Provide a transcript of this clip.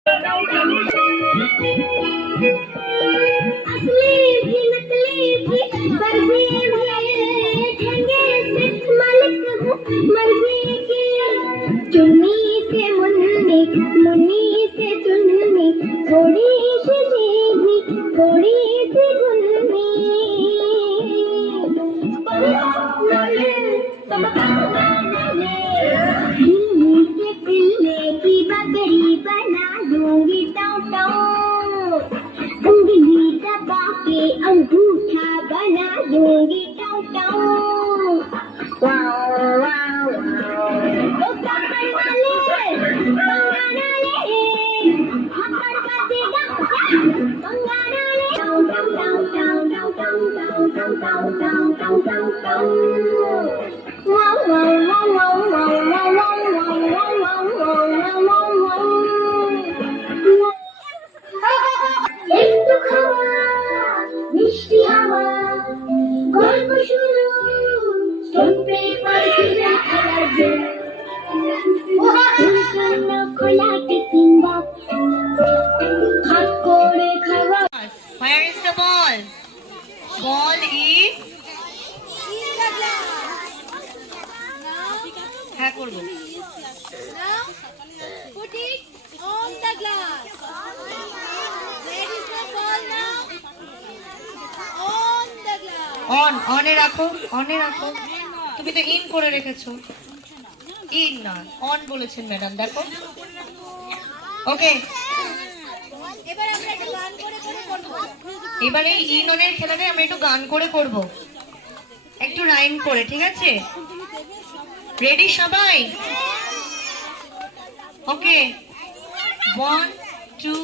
चुन्नी से मुन्नी मुन्नी से चुन्नी थोड़ी सी सीधी थोड़ी सी मुन्नी बिल्ली के पिल्ले की बकरी बना दूंगी टाउ टाउ उंगली दबा के अंगूठा बना दूंगी टाउ टाउ মিষ্টি হাওয়া গল্প শুরু স্টোন পেপার খোলা টিফিন বক্স হাত করে খাওয়া। Where is the ball? Ball is হ্যাঁ করব। Now put it on the glass. Where is the ball now? On the glass. অনে রাখো, অনে রাখো। তুমি তো ইন করে রেখেছো। ইন না, অন বলেছেন ম্যাডাম, দেখো। ওকে, এবার আমরা একটু গান করে করে করব। এবারে ইন অনের খেলাতে আমরা একটু গান করে করব, একটু রাইম করে, ঠিক আছে? রেডি সবাই? ওকে, 1 2